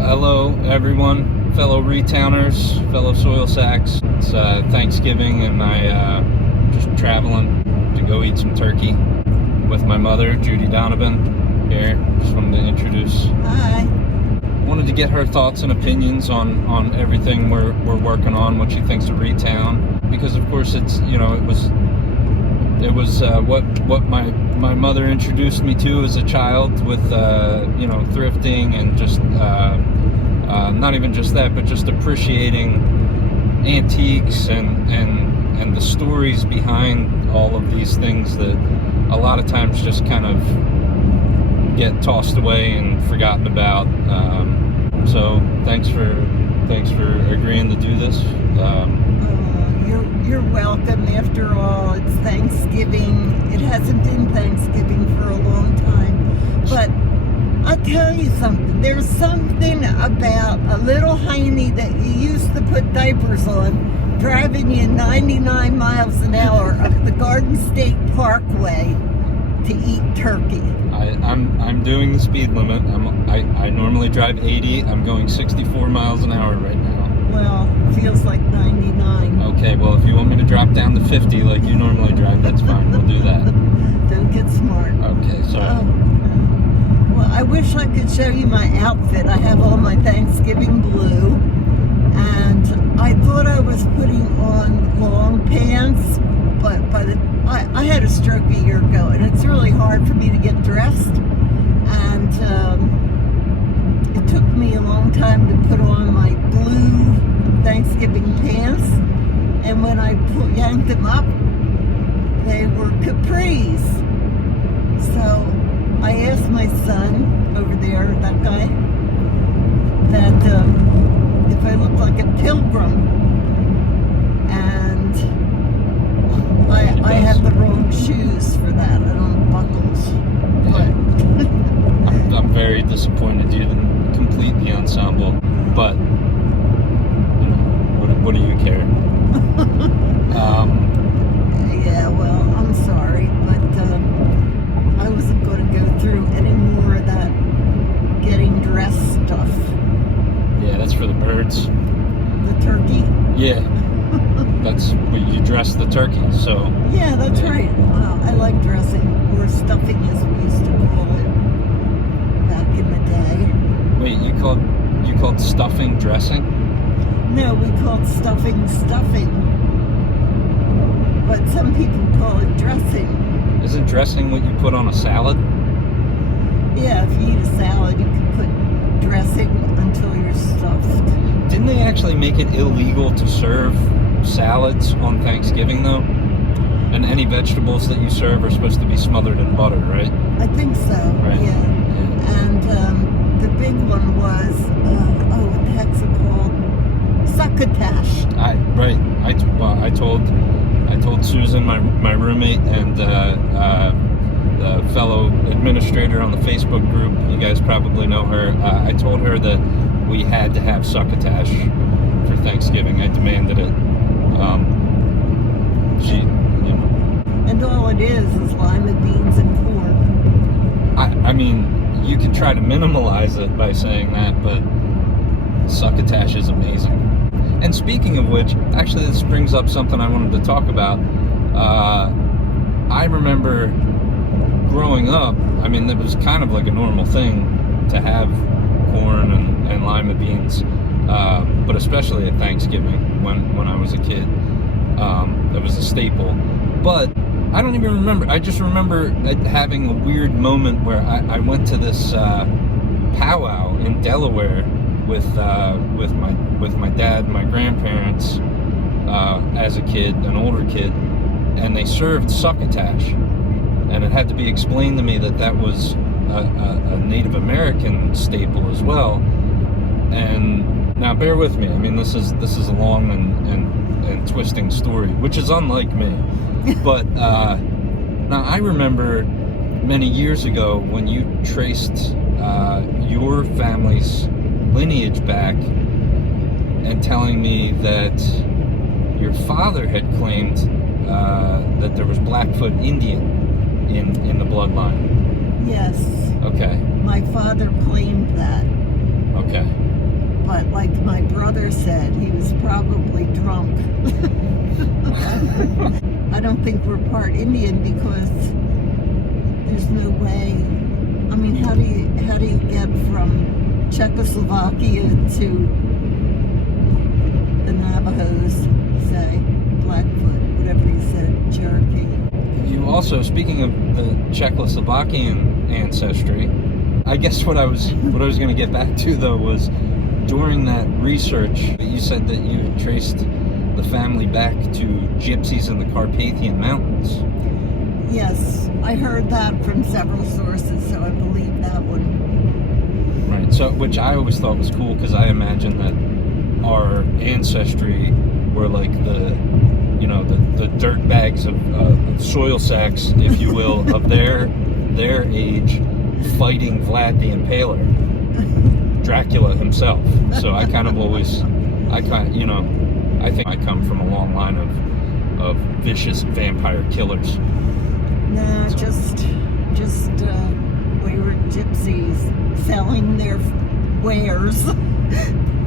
Hello everyone, fellow Retowners, fellow soil sacks. It's Thanksgiving and I just traveling to go eat some turkey with my mother, Judy Donovan, here. Just wanted to introduce. Hi. Wanted to get her thoughts and opinions on everything we're working on, what she thinks of Retowne, because of course it's, you know, it was what my mother introduced me to as a child with you know, thrifting and just not even just that, but just appreciating antiques and the stories behind all of these things that a lot of times just kind of get tossed away and forgotten about. So thanks for agreeing to do this. You're welcome. After all, it's Thanksgiving. It hasn't been Thanksgiving for a long time. But I'll tell you something. There's something about a little hiney that you used to put diapers on driving you 99 miles an hour up the Garden State Parkway to eat turkey. I'm doing the speed limit. I normally drive 80. I'm going 64 miles an hour right now. Well, feels like 99. Okay, well, if you want me to drop down to 50 like you normally drive, that's fine. We'll do that. Don't get smart. Okay, sorry. Well, I wish I could show you my outfit. I have all my Thanksgiving blue, and I thought I was putting on long pants, but I had a stroke a year ago, and it's really hard for me to get dressed, and it took me a long time to put on my blue Thanksgiving pants, and when I yanked them up, they were capris. So I asked my son over there, that guy, that if I looked like a pilgrim, and I have the wrong shoes for that. I don't have buckles. But I'm very disappointed you didn't complete the ensemble, but you know, what do you care? Yeah, well, I'm sorry, but I wasn't going to go through any more of that getting dressed stuff. Yeah, that's for the birds. The turkey? Yeah, that's what you dress the turkey, so. Yeah, that's right. I like dressing, or stuffing as we used to call it back in the day. Wait, you called stuffing dressing? No, we called stuffing. But some people call it dressing. Isn't dressing what you put on a salad? Yeah, if you eat a salad, you can put dressing until you're stuffed. Didn't they actually make it illegal to serve salads on Thanksgiving, though? And any vegetables that you serve are supposed to be smothered in butter, right? I think so, Right. yeah. And the big one was, what the heck's it called? Succotash. I told Susan, my roommate, and the fellow administrator on the Facebook group, you guys probably know her, I told her that we had to have succotash for Thanksgiving. I demanded it. She, you know. And all it is lima beans and corn. I mean, you can try to minimalize it by saying that, but succotash is amazing. And speaking of which, actually this brings up something I wanted to talk about. I remember growing up, I mean, it was kind of like a normal thing to have corn and lima beans, but especially at Thanksgiving when I was a kid, it was a staple. But I don't even remember. I just remember having a weird moment where I went to this powwow in Delaware with my dad and my grandparents as a kid, an older kid, and they served succotash, and it had to be explained to me that was a Native American staple as well. And now bear with me. I mean, this is a long and twisting story, which is unlike me. But now I remember many years ago when you traced your family's lineage back and telling me that your father had claimed that there was Blackfoot Indian in the bloodline. Yes. Okay. My father claimed that. Okay. But like my brother said, he was probably drunk. I don't think we're part Indian because there's no way. I mean, how do you get from Czechoslovakia to the Navajos, say, Blackfoot, whatever you said, Cherokee? You also, speaking of the Czechoslovakian ancestry, I guess what I was going to get back to though was during that research, you said that you had traced the family back to gypsies in the Carpathian Mountains. Yes, I heard that from several sources, so I believe that one. Right. So, which I always thought was cool because I imagined that our ancestry were like the dirt bags of soil sacks, if you will, of their age, fighting Vlad the Impaler, Dracula himself. So I kind of always, I think I come from a long line of vicious vampire killers. No, just we were gypsies selling their wares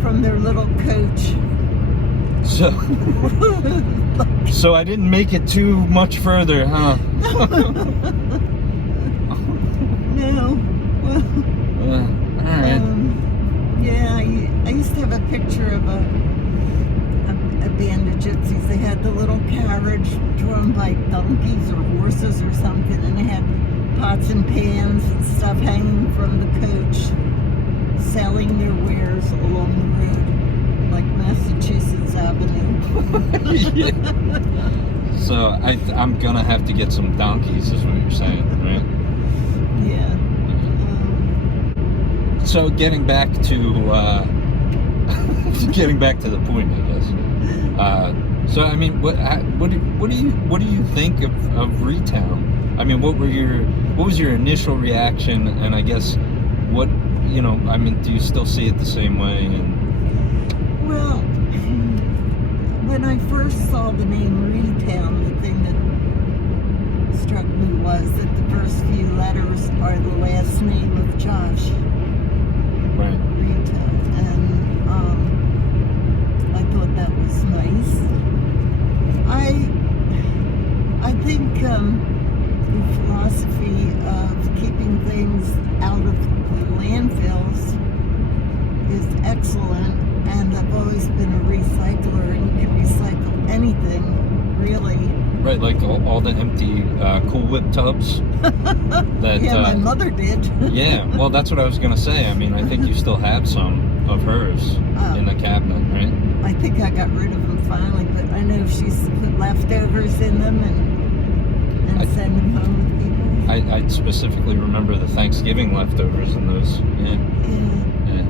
from their little coach. So I didn't make it too much further, huh? No. Well, all right. Yeah, I used to have a picture of a band of gypsies. They had the little carriage drawn by donkeys or horses or something, and they had pots and pans and stuff hanging from the coach, selling their wares along the road, like Massachusetts Avenue. Yeah. So I'm gonna have to get some donkeys, is what you're saying, right? Yeah. So getting back to the point, I guess. So I mean, what do you think of R.E.T.O.W.N.E? I mean, what was your initial reaction? And I guess I mean, do you still see it the same way? And well, when I first saw the name R.E.T.O.W.N.E, the thing that struck me was that the first few letters are the last name of Josh. Right. R.E.T.O.W.N.E. And I thought that was nice. I think the philosophy of keeping things out of the landfills is excellent, and I've always been a recycler, and you can recycle anything, really. Right, like all the empty Cool Whip tubs. That, yeah, my mother did. Yeah, well, that's what I was gonna say. I mean, I think you still have some of hers in the cabinet, right? I think I got rid of them finally, but I know she's put leftovers in them and send them home with people. I specifically remember the Thanksgiving leftovers in those. Yeah. Yeah.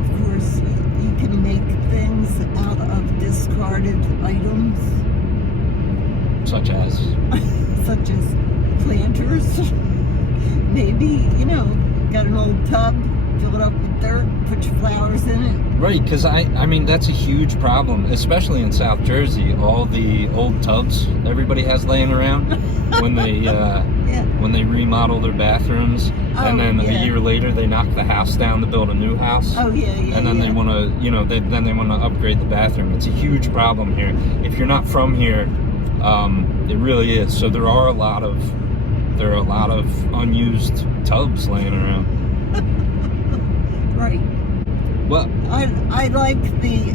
Of course, you can make things out of discarded items. Such as planters. Maybe, got an old tub, fill it up with dirt, put your flowers in it. Right, because I mean, that's a huge problem, especially in South Jersey. All the old tubs everybody has laying around when they remodel their bathrooms, and then a year later they knock the house down to build a new house. Oh yeah. And then they want to, then they want to upgrade the bathroom. It's a huge problem here. If you're not from here, it really is. So there are a lot of unused tubs laying around. Right. Well, I like the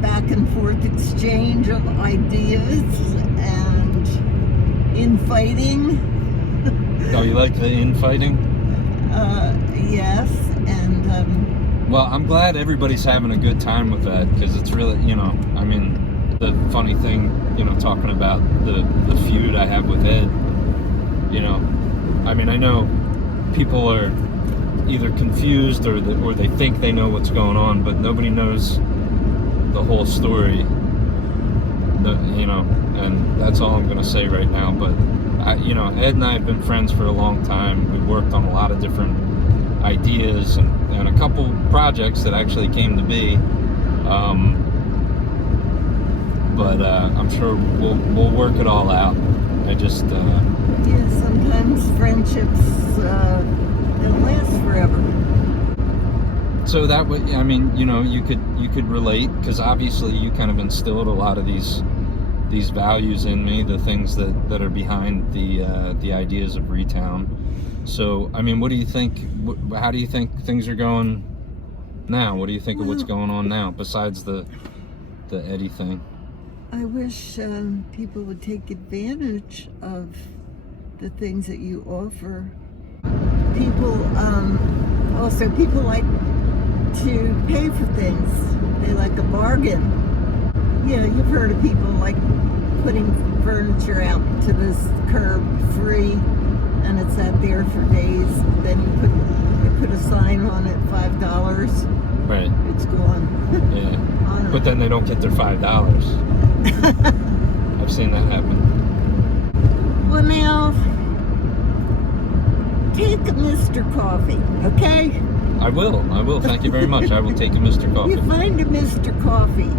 back and forth exchange of ideas and infighting. Oh, you like the infighting? Yes, and well, I'm glad everybody's having a good time with that, because it's really, I mean, the funny thing, talking about the feud I have with Ed, I mean, I know people are either confused or they think they know what's going on, but nobody knows the whole story, and that's all I'm going to say right now. But Ed and I have been friends for a long time. We worked on a lot of different ideas and a couple projects that actually came to be, but I'm sure we'll work it all out. I just sometimes friendships don't last forever. So that would, I mean, you know, you could relate, because obviously you kind of instilled a lot of these values in me, the things that are behind the ideas of Retowne. So, I mean, what do you think? How do you think things are going now? What do you think of what's going on now, besides the Eddie thing? I wish people would take advantage of the things that you offer. People like to pay for things. They like a bargain. You know, you've heard of people like putting furniture out to this curb free, and it's out there for days. Then you put a sign on it, $5. Right. It's gone. Yeah. But then they don't get their $5. I've seen that happen. Well, now, take a Mr. Coffee, okay? I will. Thank you very much. I will take a Mr. Coffee. You find a Mr. Coffee,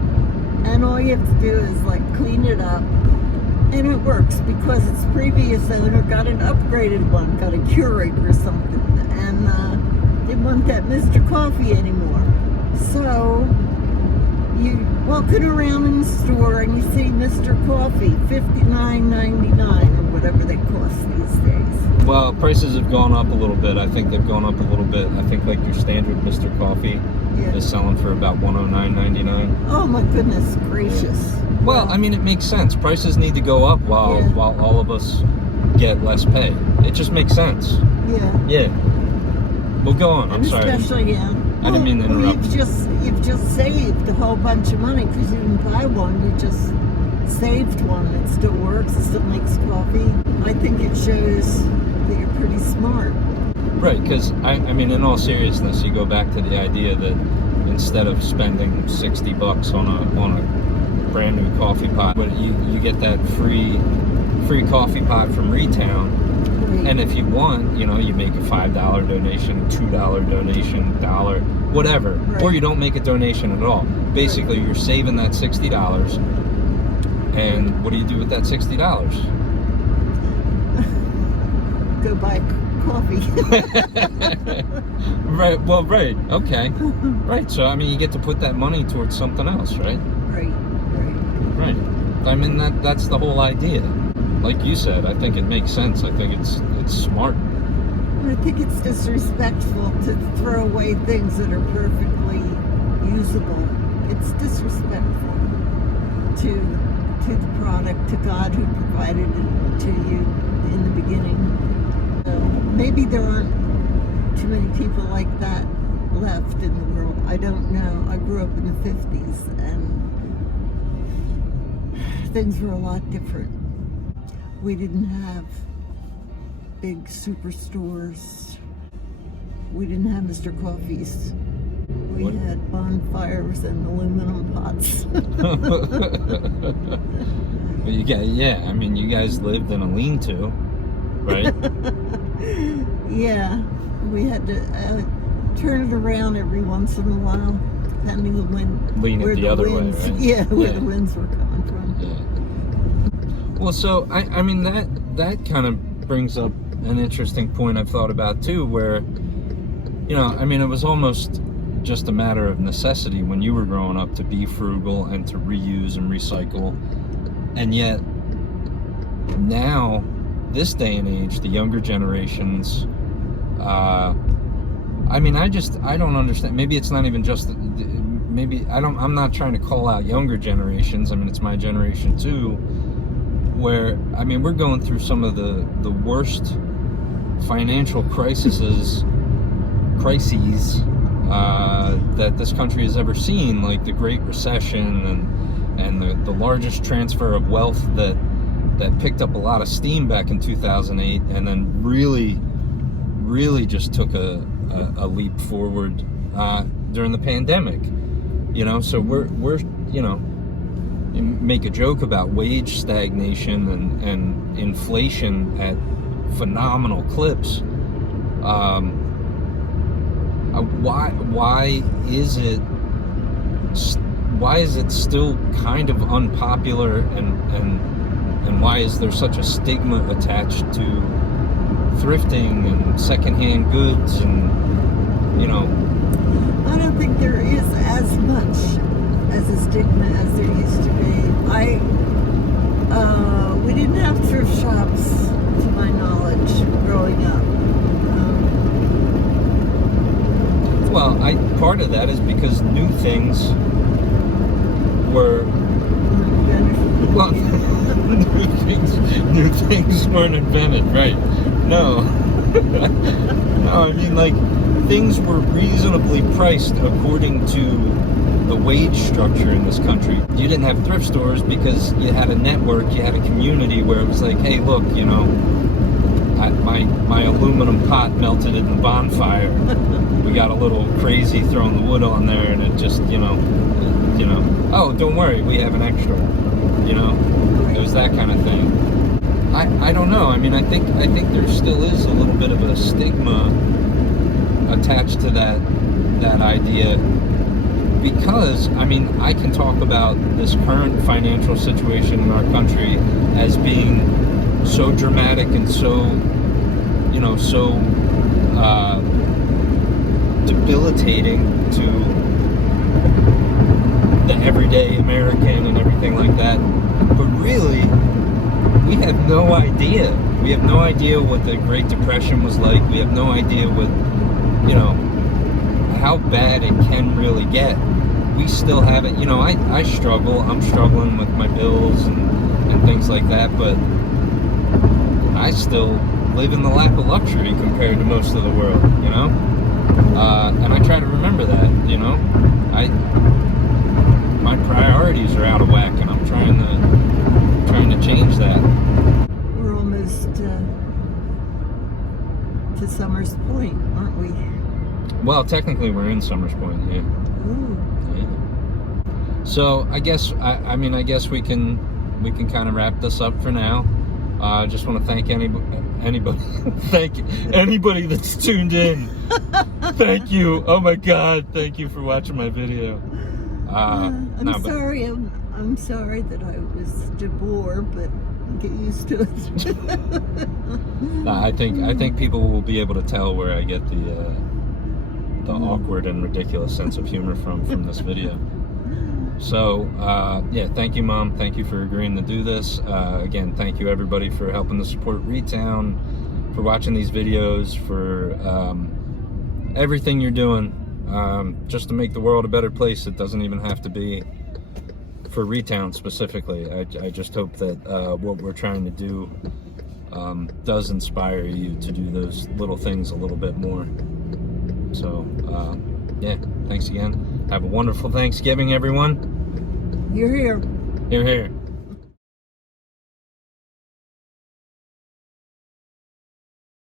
and all you have to do is like clean it up, and it works because its previous owner got an upgraded one, got a Keurig or something, and didn't want that Mr. Coffee anymore. So you walking around in the store and you see Mr. Coffee, $59.99 or whatever they cost these days. Well, prices have gone up a little bit. I think they've gone up a little bit. I think like your standard Mr. Coffee is selling for about $109.99. Oh my goodness gracious. Yeah. Well, I mean, it makes sense. Prices need to go up while all of us get less pay. It just makes sense. Yeah. Yeah. Well, go on. I'm sorry. Especially, I didn't mean to interrupt. You've just saved a whole bunch of money because you didn't buy one. You just saved one. It still works. It still makes coffee. I think it shows that you're pretty smart. Right, because I mean, in all seriousness, you go back to the idea that instead of spending $60 on a brand new coffee pot, but you get that free coffee pot from Retowne. Right. And if you want, you know, you make a $5 donation, $2 donation, $1, whatever, right. Or you don't make a donation at all. Basically, you're saving that $60, and what do you do with that $60? Go buy coffee. Right. Well, right. Okay. Right. So, I mean, you get to put that money towards something else, right? Right. I mean, that's the whole idea. Like you said, I think it makes sense. I think it's smart. I think it's disrespectful to throw away things that are perfectly usable. It's disrespectful to the product, to God who provided it to you in the beginning. Maybe there aren't too many people like that left in the world. I don't know. I grew up in the 50s and things were a lot different. We didn't have big superstores. We didn't have Mr. Coffees. We had bonfires and aluminum pots. Well, I mean, you guys lived in a lean-to, right? Yeah, we had to turn it around every once in a while, depending on lean it the other way, right? Yeah, where the winds were coming from. Yeah. Well, so I mean that kind of brings up an interesting point I've thought about too, where, you know, I mean, it was almost just a matter of necessity when you were growing up to be frugal and to reuse and recycle, and yet now, this day and age, the younger generations, I mean, I don't understand. Maybe it's not even just, I'm not trying to call out younger generations. I mean, it's my generation too, where, I mean, we're going through some of the worst financial crises that this country has ever seen, like the Great Recession and the largest transfer of wealth that picked up a lot of steam back in 2008, and then really just took a leap forward during the pandemic. You know, so we're you know, you make a joke about wage stagnation and inflation at phenomenal clips. Why is it still kind of unpopular, and why is there such a stigma attached to thrifting and secondhand goods, and, you know? I don't think there is as much as a stigma as there used to be. We didn't have thrift shops, to my knowledge, growing up. Well, part of that is because new things were, well, new things weren't invented, right? No. No, I mean, like, things were reasonably priced according to the wage structure in this country. You didn't have thrift stores because you had a network, you had a community where it was like, hey, look, you know, my aluminum pot melted in the bonfire. We got a little crazy throwing the wood on there, and it just, you know, oh, don't worry, we have an extra. You know, it was that kind of thing. I don't know. I mean, I think there still is a little bit of a stigma attached to that idea, because I mean, I can talk about this current financial situation in our country as being so dramatic and so, you know, so debilitating to the everyday American and everything like that. But really, we have no idea. We have no idea what the Great Depression was like. We have no idea what, you know, how bad it can really get. We still haven't, you know, I struggle. I'm struggling with my bills and things like that, but I still live in the lap of luxury compared to most of the world, you know? And I try to remember that, you know? My priorities are out of whack, and I'm trying to change that. We're almost to Summers Point, aren't we? Well, technically we're in Summers Point, yeah. Ooh. Yeah. So I guess I mean I guess we can kind of wrap this up for now. I just want to thank anybody thank anybody that's tuned in. Thank you. Oh my God, thank you for watching my video. I'm sorry that I was DeBoer, but get used to it. I think people will be able to tell where I get the awkward and ridiculous sense of humor from this video. So yeah, thank you, Mom. Thank you for agreeing to do this. Again, thank you everybody for helping to support Retowne, for watching these videos, for everything you're doing just to make the world a better place. It doesn't even have to be for Retowne specifically. I just hope that what we're trying to do does inspire you to do those little things a little bit more. So yeah, thanks again. Have a wonderful Thanksgiving, everyone. You're here. Here, here.